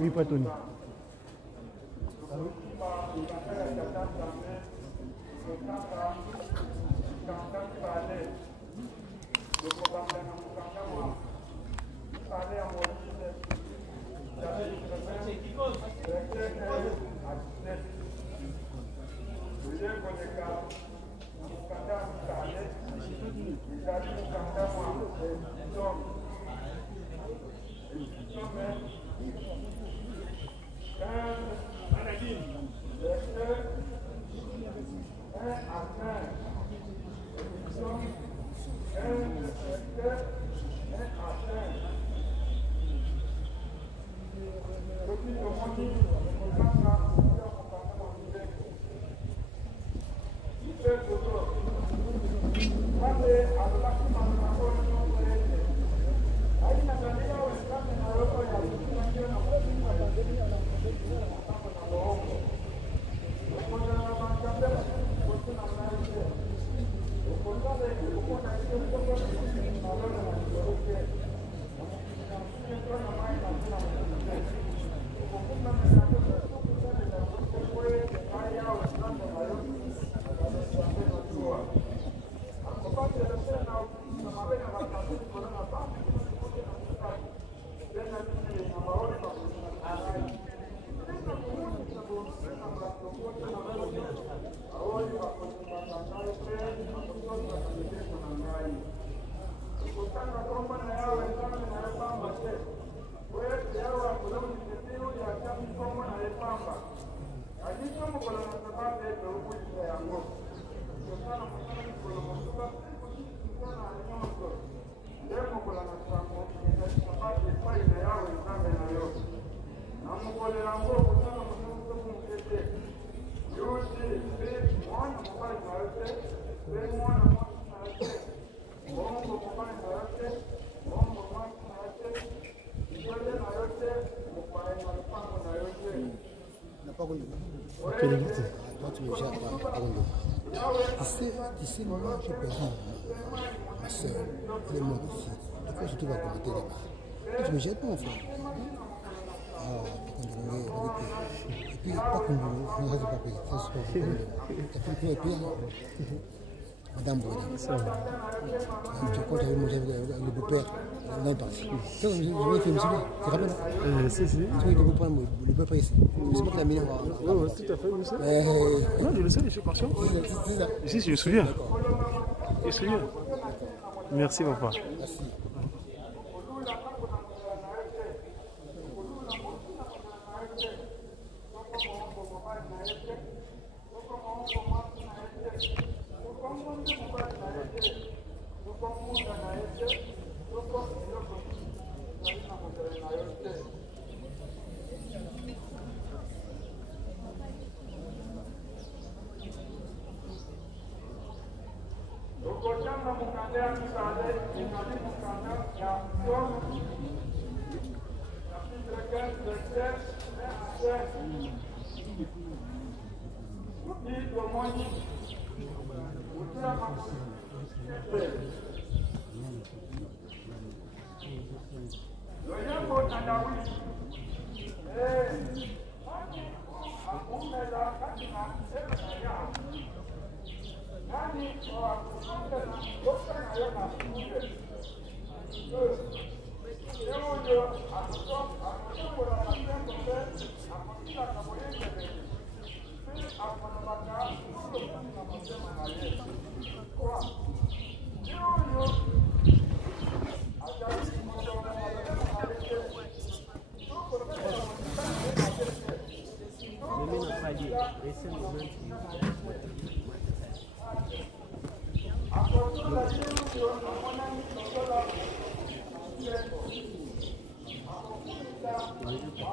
Oui, pas Tony. Tu sais, maman, j'ai perdu ma soeur, elle est morte ici. Du coup, je te vais commenter là-bas. Je me jette pas, mon frère. Et puis, pas comme vous, non, c'est pas payé. Ça fait plus pire. Madame Bouda. Tu crois que j'avais mangé avec le beau-père, on est parti. Je vais faire monsieur, tu te rappelles? Si. Tu vois, il devait prendre le beau-père ici. C'est moi qui l'ai mis. Oui, tout à fait, je sais. Non, je le sais, je suis conscient. C'est ça. Si, je me souviens. Je me souviens. Merci, papa. Merci.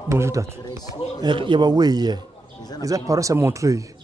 Bonjour, Tat. Il y a oui, les parents c'est Montreuil.